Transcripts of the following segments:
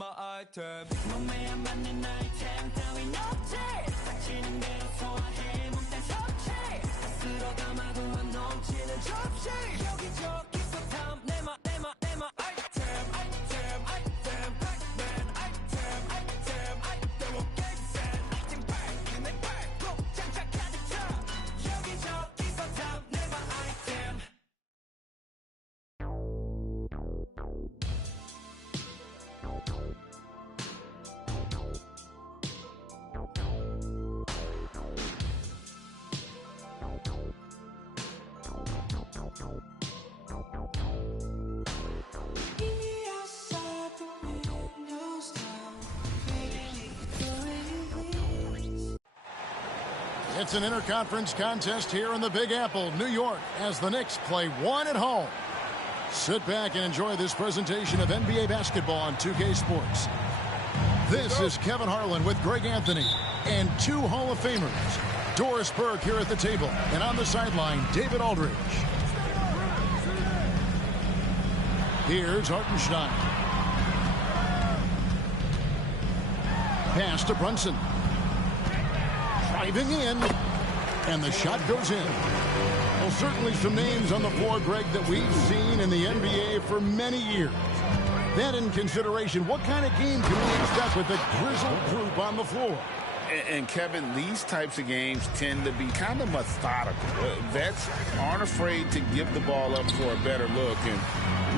my item. 몸에 안 맞는 아이템 따윈 없지. 닥치는 대로 소화해 몸딴 섭취. 쓸어 담아도 안 넘치는 접시. 여기저기서 탐 내 마 아이템 아이템 아이템 백맨 아이템 아이템 아이템 오케이센 아이템 백 내 백꼭 장착 가득 차. 여기저기서 탐 내 마 아이템. It's an interconference contest here in the Big Apple, New York, as the Knicks play one at home. Sit back and enjoy this presentation of NBA basketball on 2K Sports. This is Kevin Harlan with Greg Anthony and two Hall of Famers. Doris Burke here at the table, and on the sideline, David Aldridge. Here's Hartenstein. Pass to Brunson. Driving in, and the shot goes in. Well, certainly some names on the floor, Greg, that we've seen in the NBA for many years. That in consideration, what kind of game can we expect with the grizzled group on the floor? And Kevin, these types of games tend to be kind of methodical. Vets aren't afraid to give the ball up for a better look, and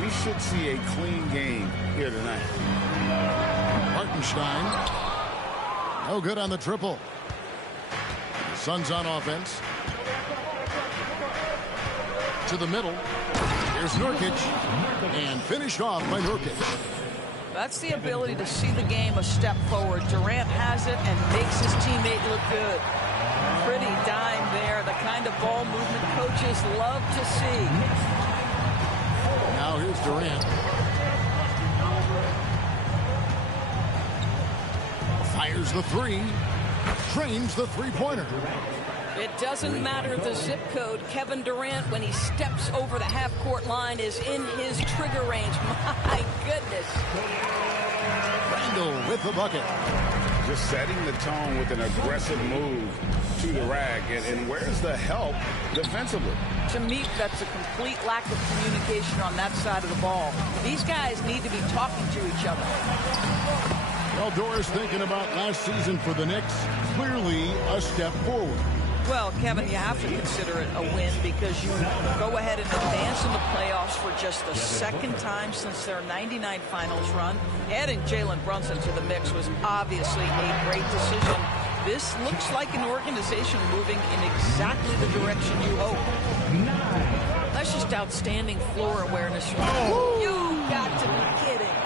we should see a clean game here tonight. Hartenstein, no good on the triple. Suns on offense. To the middle. Here's Nurkic. And finished off by Nurkic. That's the ability to see the game a step forward. Durant has it and makes his teammate look good. Pretty dime there. The kind of ball movement coaches love to see. Now here's Durant. Fires the three. Trains the three-pointer. It doesn't matter the zip code. Kevin Durant, when he steps over the half-court line, is in his trigger range. My goodness. Randall with the bucket. Just setting the tone with an aggressive move to the rack. And where's the help defensively? To me, that's a complete lack of communication on that side of the ball. These guys need to be talking to each other. Well, Doris, thinking about last season for the Knicks, clearly a step forward. Well, Kevin, you have to consider it a win because you go ahead and advance in the playoffs for just the second time since their '99 finals run. Adding Jalen Brunson to the mix was obviously a great decision. This looks like an organization moving in exactly the direction you hope. That's just outstanding floor awareness. You got to be kidding.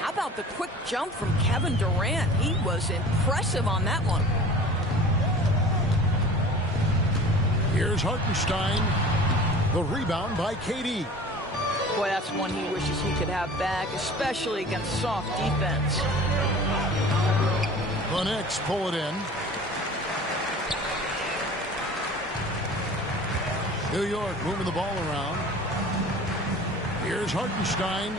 How about the quick jump from Kevin Durant? He was impressive on that one. Here's Hartenstein. The rebound by KD. Boy, that's one he wishes he could have back, especially against soft defense. The Knicks pull it in. New York moving the ball around. Here's Hartenstein.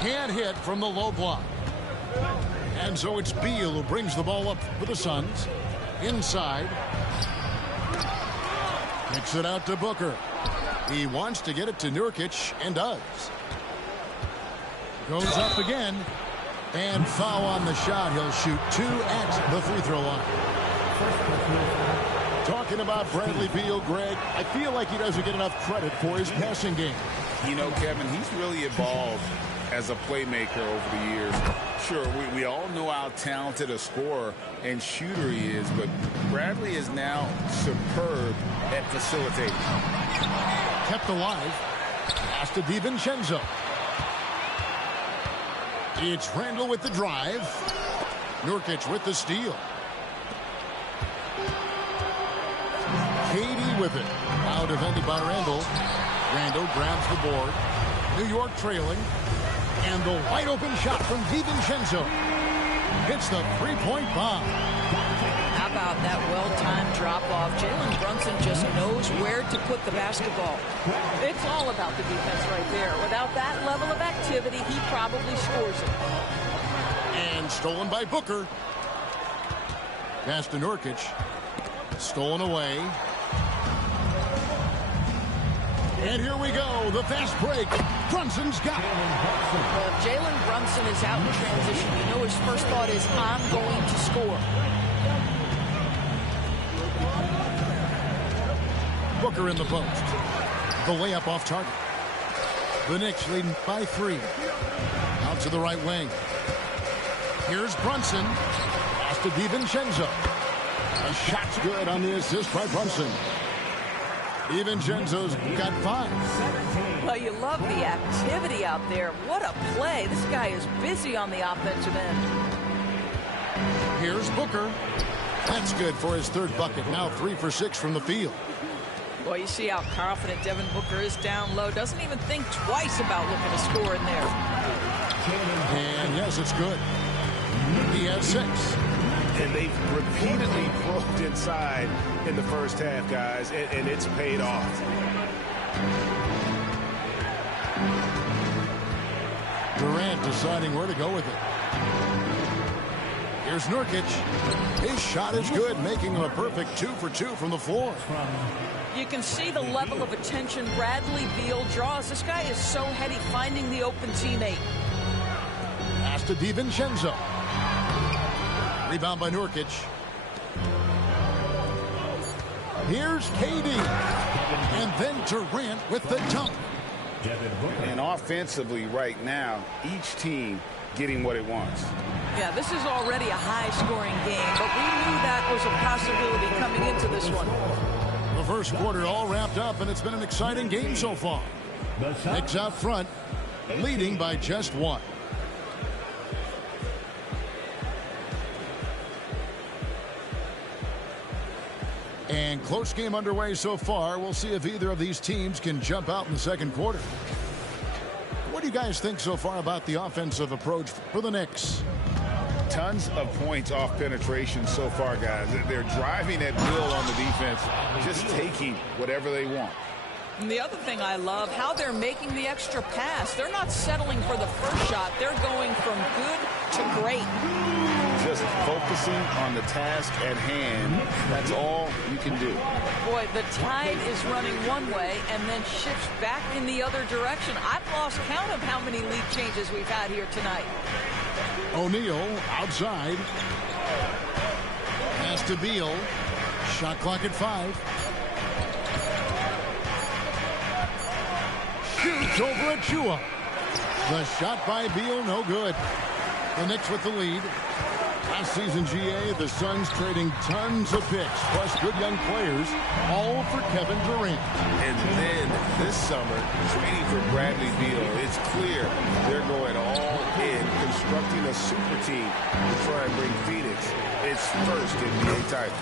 Can't hit from the low block. And so it's Beal who brings the ball up for the Suns. Inside. Kicks it out to Booker. He wants to get it to Nurkic and does. Goes up again. And foul on the shot. He'll shoot 2 at the free throw line. Talking about Bradley Beal, Greg, I feel like he doesn't get enough credit for his passing game. You know, Kevin, he's really evolved as a playmaker over the years. Sure, we all know how talented a scorer and shooter he is, but Bradley is now superb at facilitating. Kept alive. Pass to DiVincenzo. It's Randall with the drive. Nurkic with the steal. KD with it. Now defended by Randall. Randall grabs the board. New York trailing. And the wide open shot from DiVincenzo. Hits the three-point bomb. How about that well-timed drop-off? Jalen Brunson just knows where to put the basketball. It's all about the defense right there. Without that level of activity, he probably scores it. And stolen by Booker. Pass to Nurkic. Stolen away. And here we go. The fast break. Brunson's got it. Well, if Jalen Brunson is out in transition, you know his first thought is, I'm going to score. Booker in the post. The layup off target. The Knicks leading by 3. Out to the right wing. Here's Brunson. Pass to DiVincenzo. A shot's good on the assist by Brunson. DiVincenzo's got 5. Well, you love the activity out there. What a play. This guy is busy on the offensive end. Here's Booker. That's good for his 3rd bucket. Now 3 for 6 from the field. Well, you see how confident Devin Booker is down low. Doesn't even think twice about looking to score in there. And yes, it's good. He has 6. And they've repeatedly probed inside in the first half, guys, and it's paid off. Durant deciding where to go with it. Here's Nurkic. His shot is good, making him a perfect 2 for 2 from the floor. You can see the level of attention Bradley Beal draws. This guy is so heady finding the open teammate. Pass to DiVincenzo. Rebound by Nurkic. Here's KD. And then Durant with the dunk. And offensively right now, each team getting what it wants. Yeah, this is already a high-scoring game, but we knew that was a possibility coming into this one. The first quarter all wrapped up, and it's been an exciting game so far. Knicks out front, leading by just 1. And close game underway so far. We'll see if either of these teams can jump out in the second quarter. What do you guys think so far about the offensive approach for the Knicks? Tons of points off penetration so far, guys. They're driving at will on the defense, just taking whatever they want. And the other thing I love, how they're making the extra pass. They're not settling for the first shot. They're going from good to great. Just focusing on the task at hand. That's all you can do. Boy, the tide is running one way and then shifts back in the other direction. I've lost count of how many lead changes we've had here tonight. O'Neal outside. Pass to Beal. Shot clock at 5. Shoots over Achua. The shot by Beal, no good. The Knicks with the lead. Last season, GA, the Suns trading tons of picks, plus good young players, all for Kevin Durant. And then this summer, trading for Bradley Beal. It's clear they're going all in, constructing a super team to try and bring Phoenix its first NBA title.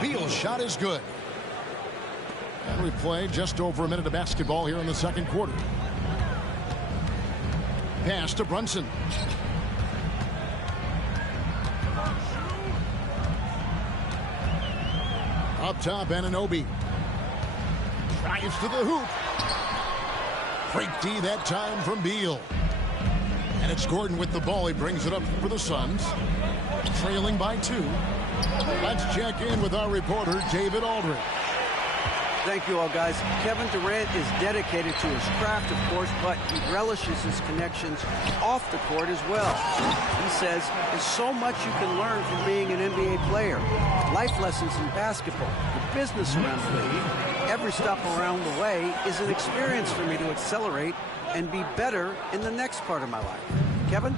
Beal's shot is good. And we play just over a minute of basketball here in the second quarter. Pass to Brunson. Up top, Anunoby. Drives to the hoop. Great D that time from Beal. And it's Gordon with the ball. He brings it up for the Suns. Trailing by 2. Let's check in with our reporter, David Aldridge. Thank you all, guys. Kevin Durant is dedicated to his craft, of course, but he relishes his connections off the court as well. He says there's so much you can learn from being an NBA player. Life lessons in basketball, the business around the league. Every step around the way is an experience for me to accelerate and be better in the next part of my life. Kevin?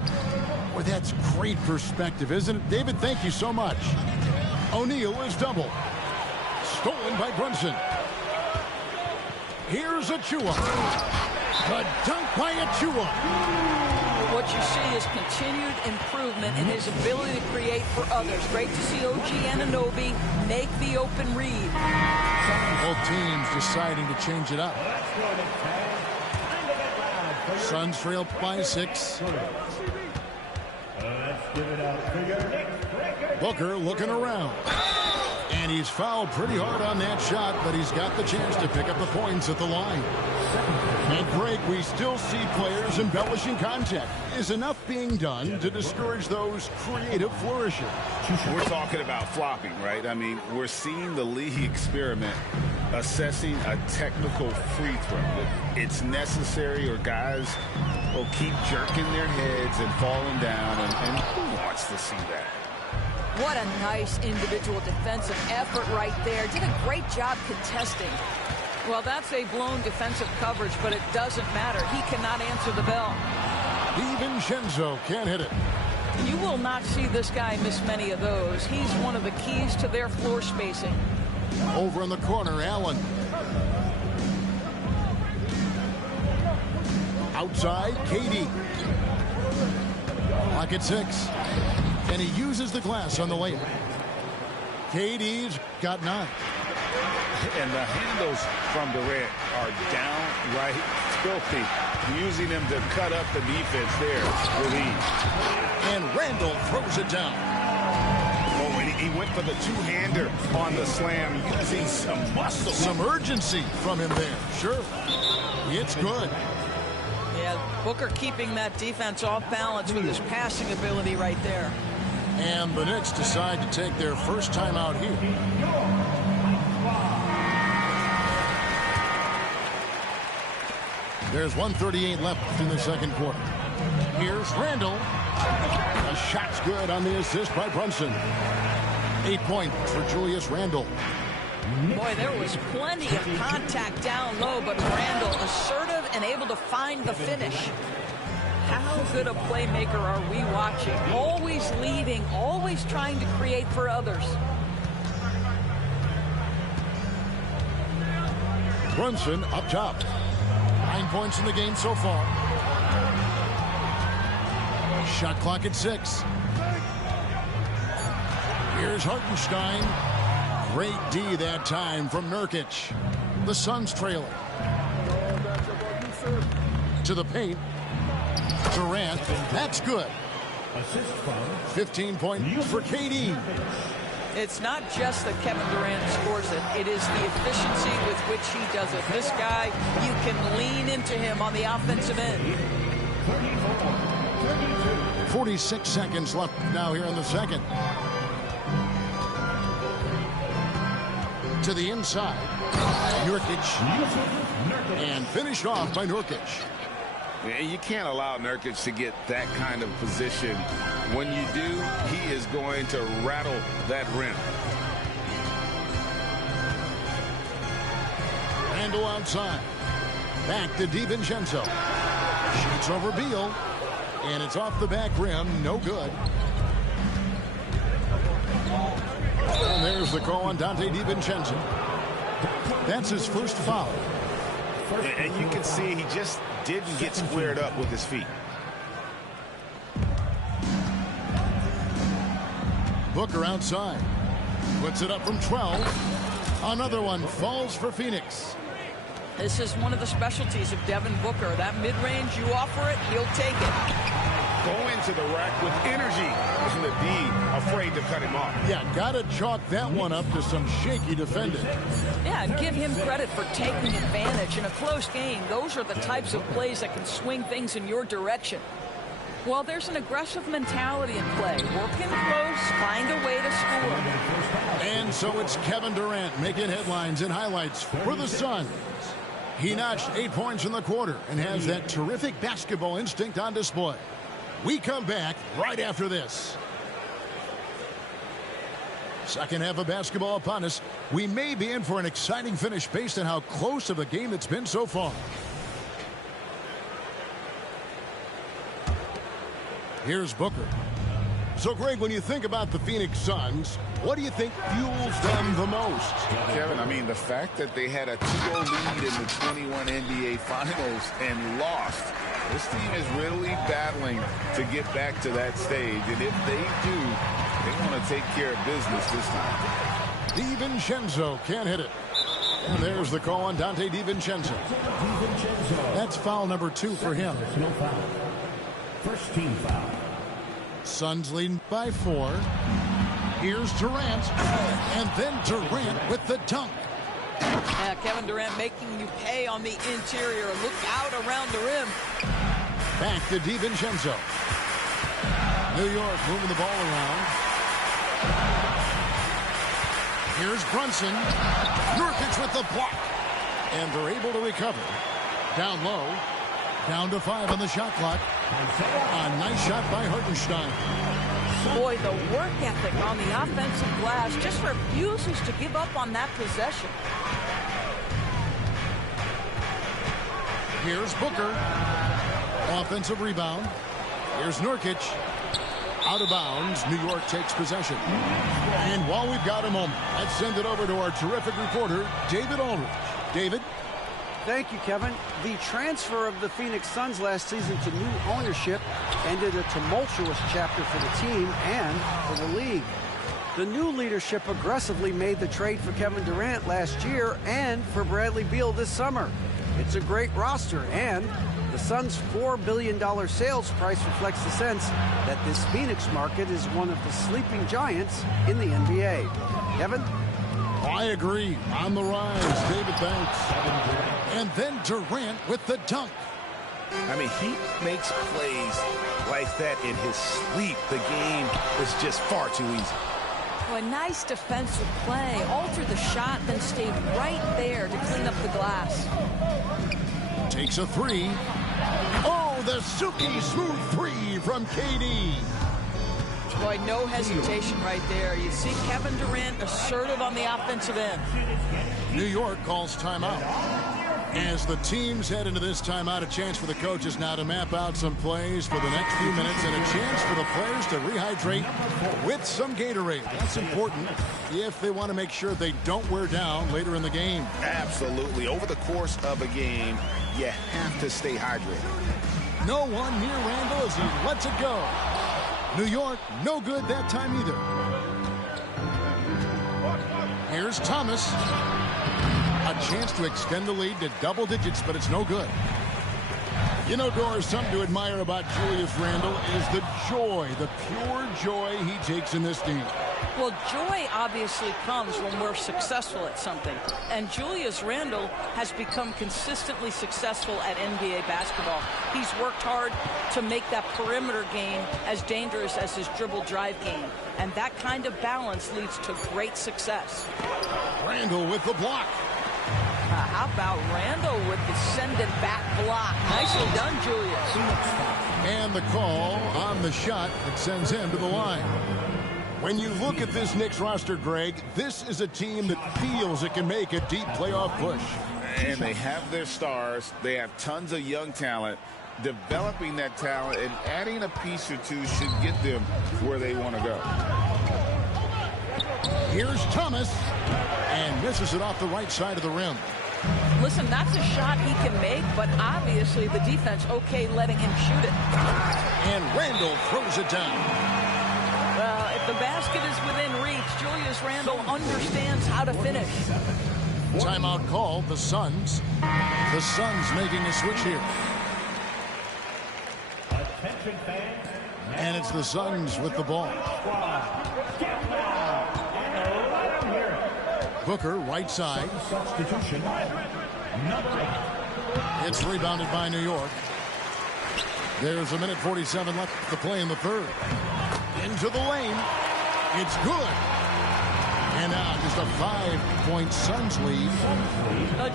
Well, that's great perspective, isn't it? David, thank you so much. O'Neal is double. Stolen by Brunson. Here's Achua. The dunk by Achua. What you see is continued improvement in his ability to create for others. Great to see OG Anunoby make the open read. Both teams deciding to change it up. Suns trail by 6. Let's give it up for your next record Booker looking around. And he's fouled pretty hard on that shot, but he's got the chance to pick up the points at the line. And Greg, we still see players embellishing contact. Is enough being done to discourage those creative flourishes? We're talking about flopping, right? I mean, we're seeing the league experiment assessing a technical free throw. It's necessary or guys will keep jerking their heads and falling down, and who wants to see that? What a nice individual defensive effort right there. Did a great job contesting. Well, that's a blown defensive coverage, but it doesn't matter. He cannot answer the bell. DiVincenzo can't hit it. You will not see this guy miss many of those. He's one of the keys to their floor spacing. Over in the corner, Allen. Outside, KD. Clock at 6. And he uses the glass on the layup. KD's got 9. And the handles from Durant are downright filthy, using them to cut up the defense there with ease. And Randall throws it down. Oh, and he went for the two-hander on the slam, using some muscle. Some urgency from him there. Sure. It's good. Yeah, Booker keeping that defense off balance with his passing ability right there. And the Knicks decide to take their first time out here. There's 1:38 left in the second quarter. Here's Randall. The shot's good on the assist by Brunson. 8 points for Julius Randle. Boy, there was plenty of contact down low, but Randall assertive and able to find the finish. How good a playmaker are we watching? Always leading, always trying to create for others. Brunson up top. 9 points in the game so far. Shot clock at 6. Here's Hartenstein. Great D that time from Nurkic. The Suns trailing. To the paint. Durant. That's good. 15 points for KD. It's not just that Kevin Durant scores it. It is the efficiency with which he does it. This guy, you can lean into him on the offensive end. 46 seconds left now here in the second. To the inside. Nurkic. And finished off by Nurkic. You can't allow Nurkic to get that kind of position. When you do, he is going to rattle that rim. Randall outside. Back to DiVincenzo. Shoots over Beal. And it's off the back rim. No good. And there's the call on Dante DiVincenzo. That's his first foul. And you can see he just didn't get squared up with his feet. Booker outside. Puts it up from 12. Another one falls for Phoenix. This is one of the specialties of Devin Booker. That mid-range, you offer it, he'll take it. Going to the rack with energy. And the D afraid to cut him off. Yeah, gotta chalk that one up to some shaky defending. Yeah, and give him credit for taking advantage in a close game. Those are the types of plays that can swing things in your direction. Well, there's an aggressive mentality in play. Working close, find a way to score. And so it's Kevin Durant making headlines and highlights for the Suns. He notched 8 points in the quarter and has that terrific basketball instinct on display. We come back right after this. Second half of basketball upon us. We may be in for an exciting finish based on how close of a game it's been so far. Here's Booker. So, Greg, when you think about the Phoenix Suns, what do you think fuels them the most? Kevin, I mean, the fact that they had a 2-0 lead in the 21 NBA Finals and lost. This team is really battling to get back to that stage. And if they do, they want to take care of business this time. DiVincenzo can't hit it. And there's the call on Dante DiVincenzo. That's foul number 2 for him. No foul. First team foul. Suns leading by 4. Here's Durant, and then Durant with the dunk. Yeah, Kevin Durant making you pay on the interior. Look out around the rim. Back to DiVincenzo. New York moving the ball around. Here's Brunson. Nurkic with the block. And they're able to recover. Down low. Down to 5 on the shot clock. A nice shot by Hartenstein. Boy, the work ethic on the offensive glass just refuses to give up on that possession. Here's Booker. Offensive rebound. Here's Nurkic. Out of bounds. New York takes possession. And while we've got a moment, let's send it over to our terrific reporter, David Aldridge. David? Thank you, Kevin. The transfer of the Phoenix Suns last season to new ownership ended a tumultuous chapter for the team and for the league. The new leadership aggressively made the trade for Kevin Durant last year and for Bradley Beal this summer. It's a great roster, and the Suns' $4 billion sales price reflects the sense that this Phoenix market is one of the sleeping giants in the NBA. Kevin? I agree. On the rise, David Banks. And then Durant with the dunk. I mean, he makes plays like that in his sleep. The game is just far too easy. Oh, a nice defensive play. Alter the shot, then stay right there to clean up the glass. Takes a three. Oh, the silky smooth three from KD. Boy, no hesitation right there. You see Kevin Durant assertive on the offensive end. New York calls timeout. As the teams head into this timeout, a chance for the coaches now to map out some plays for the next few minutes and a chance for the players to rehydrate with some Gatorade. That's important if they want to make sure they don't wear down later in the game. Absolutely. Over the course of a game, you have to stay hydrated. No one near Randall as he lets it go. New York, no good that time either. Here's Thomas. A chance to extend the lead to double digits, but it's no good. You know, Doris, something to admire about Julius Randle is the joy, the pure joy he takes in this team. Well, joy obviously comes when we're successful at something. And Julius Randle has become consistently successful at NBA basketball. He's worked hard to make that perimeter game as dangerous as his dribble drive game. And that kind of balance leads to great success. Randle with the block. How about Randle with the send-it back block? Nicely done, Julius. And the call on the shot that sends him to the line. When you look at this Knicks roster, Greg, this is a team that feels it can make a deep playoff push. And they have their stars. They have tons of young talent. Developing that talent and adding a piece or two should get them where they want to go. Here's Thomas, and misses it off the right side of the rim. Listen, that's a shot he can make, but obviously the defense okay letting him shoot it. And Randle throws it down. Well, if the basket is within reach, Julius Randle understands how to finish. Timeout called, the Suns. The Suns making a switch here. And it's the Suns with the ball. Booker, right side. It's rebounded by New York. There's a minute 47 left to play in the third. Into the lane. It's good. And now just a 5-point Suns lead.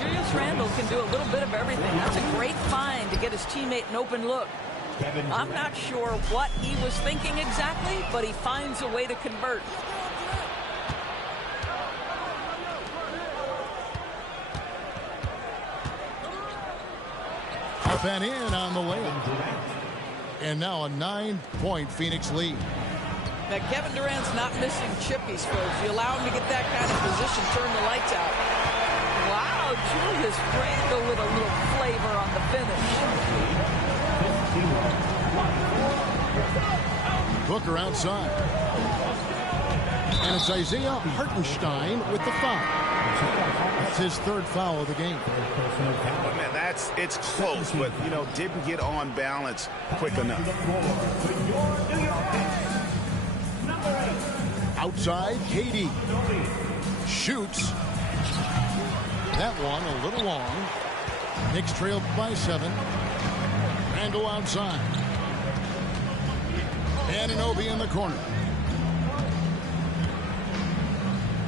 Julius Randle can do a little bit of everything. That's a great find to get his teammate an open look. I'm not sure what he was thinking exactly, but he finds a way to convert. Up and in on the layup. And now a 9-point Phoenix lead. Now, Kevin Durant's not missing chippies, folks. You allow him to get that kind of position, turn the lights out. Wow, Julius Randle with a little flavor on the finish. Booker outside. And it's Isaiah Hartenstein with the foul. That's his third foul of the game. But man, it's close, but you know, didn't get on balance quick enough. Outside, KD. Shoots. That one a little long. Knicks trailed by 7. Randall outside. Anunoby in the corner.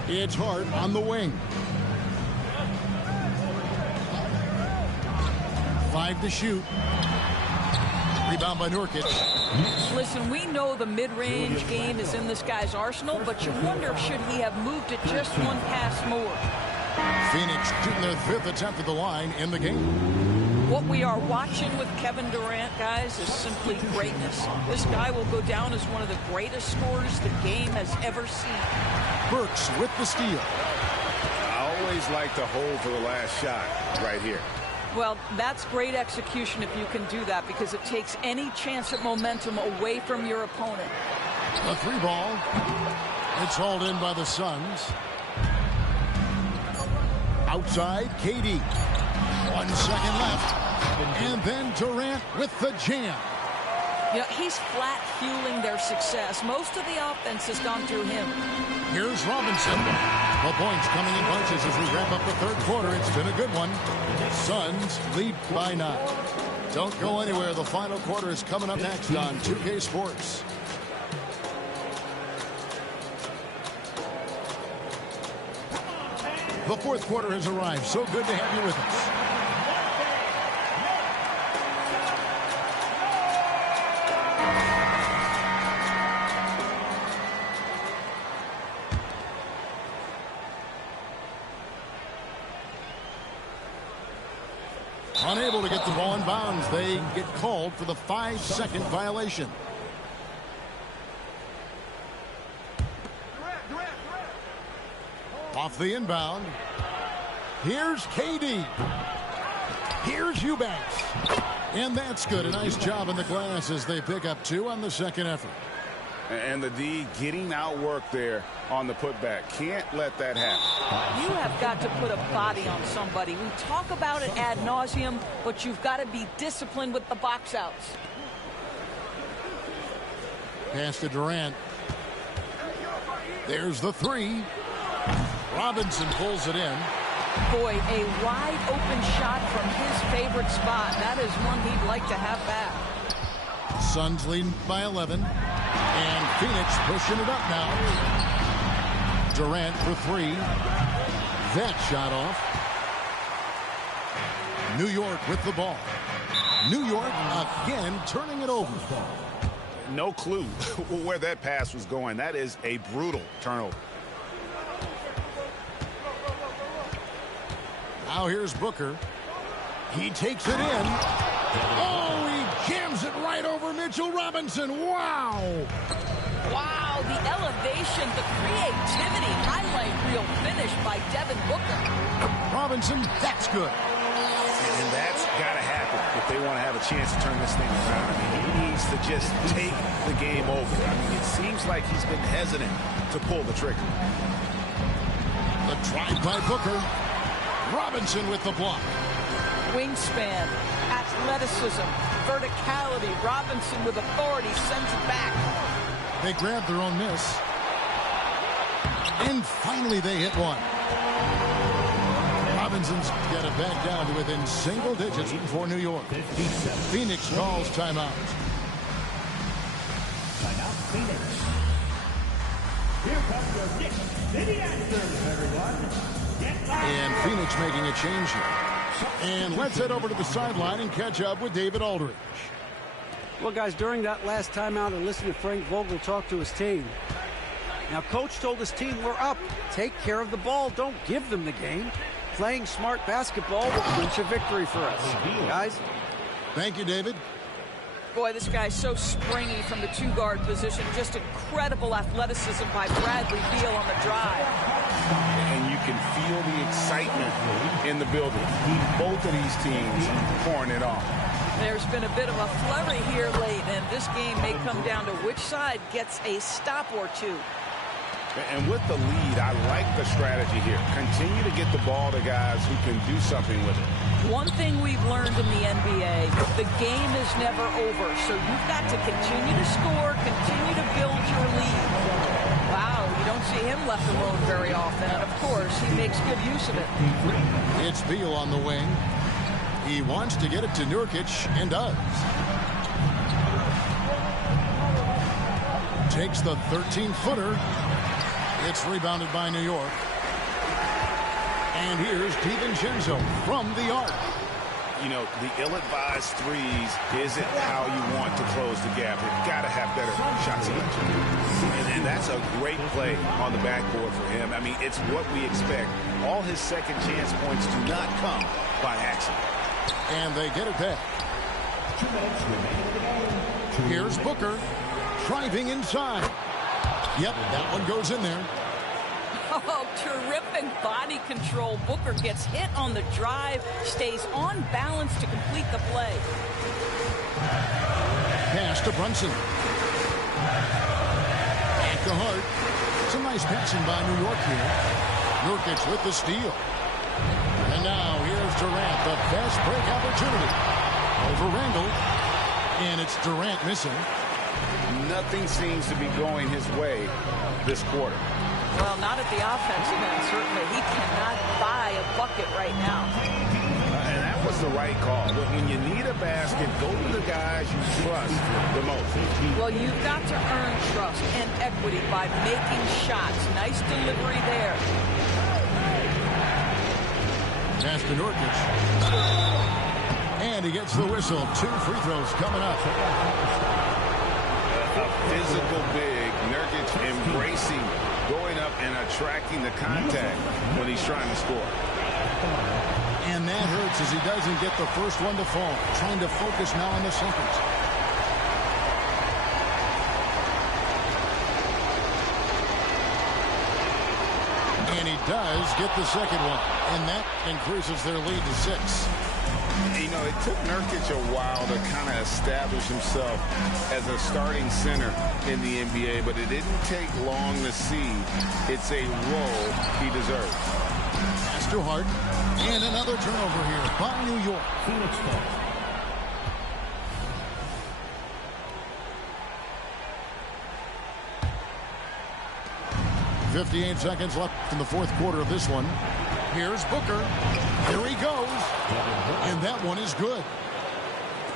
It's Hart on the wing. 5 to shoot. Rebound by Nurkic. Listen, we know the mid-range game is in this guy's arsenal, but you wonder, should he have moved it just one pass more? Phoenix shooting their 5th attempt at the line in the game. What we are watching with Kevin Durant, guys, is simply greatness. This guy will go down as one of the greatest scorers the game has ever seen. Burks with the steal. I always like to hold for the last shot right here. Well, that's great execution if you can do that, because it takes any chance at momentum away from your opponent. A 3 ball. It's hauled in by the Suns. Outside, KD. 1 second left. And then Durant with the jam. You know, he's flat fueling their success. Most of the offense has gone through him. Here's Robinson. The points coming in bunches as we wrap up the 3rd quarter. It's been a good one. Suns lead by 9. Don't go anywhere. The final quarter is coming up next on 2K Sports. The 4th quarter has arrived. So good to have you with us. Unable to get the ball in bounds. They get called for the 5-second violation. Off the inbound. Here's KD. Here's Eubanks. And that's good. A nice job in the glass as they pick up 2 on the 2nd effort. And the D getting outworked there on the putback. Can't let that happen. You have got to put a body on somebody. We talk about it ad nauseum, but you've got to be disciplined with the box outs. Pass to Durant. There's the 3. Robinson pulls it in. Boy, a wide open shot from his favorite spot. That is one he'd like to have back. Suns leading by 11. And Phoenix pushing it up now. Durant for 3. That shot off. New York with the ball. New York again turning it over. No clue where that pass was going. That is a brutal turnover. Now here's Booker. He takes it in. Oh, he jams it right over Mitchell Robinson. Wow. Wow, the elevation, the creativity, highlight reel finish by Devin Booker. Robinson, that's good. And that's got to happen if they want to have a chance to turn this thing around. I mean, he needs to just take the game over. I mean, it seems like he's been hesitant to pull the trigger. The drive by Booker. Robinson with the block. Wingspan, athleticism, verticality. Robinson with authority sends it back. They grab their own miss. And finally they hit one. Robinson's got it back down to within single digits for New York. Phoenix calls timeout. Timeout, Phoenix. Here comes your Knicks City Answers, everyone. And Phoenix making a change here. And let's head over to the sideline and catch up with David Aldridge. Well, guys, during that last timeout, I listened to Frank Vogel talk to his team. Now, Coach told his team, we're up. Take care of the ball. Don't give them the game. Playing smart basketball will clinch a victory for us. Guys? Thank you, David. Boy, this guy's so springy from the 2-guard position. Just incredible athleticism by Bradley Beal on the drive. And you can feel the excitement in the building. Both of these teams pouring it on. There's been a bit of a flurry here late, and this game may come down to which side gets a stop or two. And with the lead, I like the strategy here. Continue to get the ball to guys who can do something with it. One thing we've learned in the NBA, the game is never over, so you've got to continue to score, continue to build your lead. Wow, you don't see him left alone very often, and of course, he makes good use of it. It's Beal on the wing. He wants to get it to Nurkic, and does. Takes the 13-footer. It's rebounded by New York. And here's DiVincenzo from the arc. You know, the ill-advised threes isn't how you want to close the gap. You've got to have better shot selection. And that's a great play on the backboard for him. I mean, it's what we expect. All his second chance points do not come by accident. And they get it back. Here's Booker driving inside. Yep, that one goes in there. Oh, terrific body control. Booker gets hit on the drive, stays on balance to complete the play. Pass to Brunson. At the heart. Some nice passing by New York here. Nurkic with the steal. And now here's Durant, the best break opportunity. Over Randall. And it's Durant missing. Nothing seems to be going his way this quarter. Well, not at the offensive end, certainly. He cannot buy a bucket right now. And that was the right call. When you need a basket, go to the guys you trust the most. Well, you've got to earn trust and equity by making shots. Nice delivery there. Pass to Nurkic. And he gets the whistle. 2 free throws coming up. A physical big. Nurkic embracing, going up and attracting the contact when he's trying to score. And that hurts as he doesn't get the first one to fall. Trying to focus now on the second. And he does get the second one. And that increases their lead to 6. You know, it took Nurkic a while to kind of establish himself as a starting center in the NBA, but it didn't take long to see it's a role he deserves. Pass to Hart. And another turnover here by New York. Phoenix ball. .58 seconds left in the fourth quarter of this one. Here's Booker. Here he goes. And that one is good.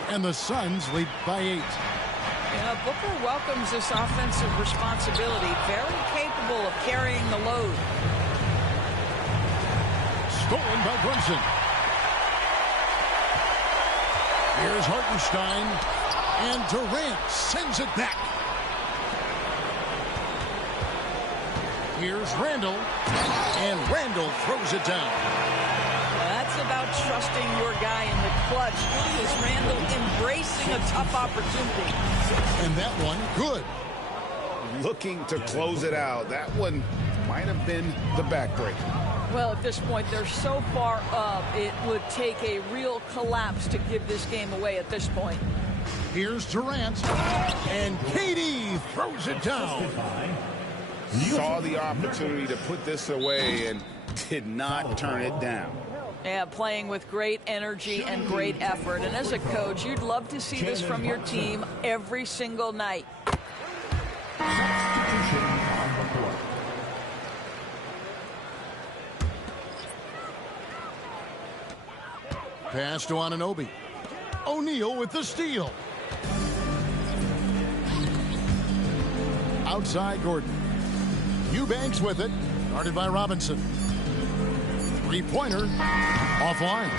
And the Suns lead by 8. Yeah, Booker welcomes this offensive responsibility. Very capable of carrying the load. Stolen by Brunson. Here's Hartenstein. And Durant sends it back. Here's Randall. And Randall throws it down. That's about trusting your guy in the clutch. Julius Randall embracing a tough opportunity. And that one, good. Looking to close it out. That one might have been the backbreaker. Well, at this point, they're so far up, it would take a real collapse to give this game away at this point. Here's Durant. And KD throws it down. Saw the opportunity to put this away and did not turn it down. Yeah, playing with great energy and great effort. And as a coach, you'd love to see this from your team every single night. Pass to Anunoby. O'Neal with the steal. Outside Gordon. Eubanks with it. Guarded by Robinson. Three-pointer. Offline.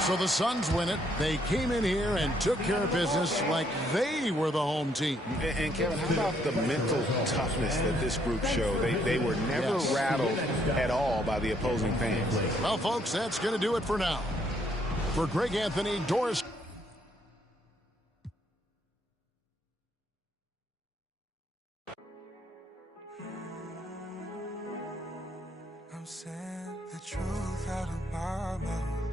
So the Suns win it. They came in here and took care of business like they were the home team. And Kevin, how about the mental toughness that this group showed? They were never rattled at all by the opposing fans. Well, folks, that's going to do it for now. For Greg Anthony, Doris. I'm saying the truth out of my mouth.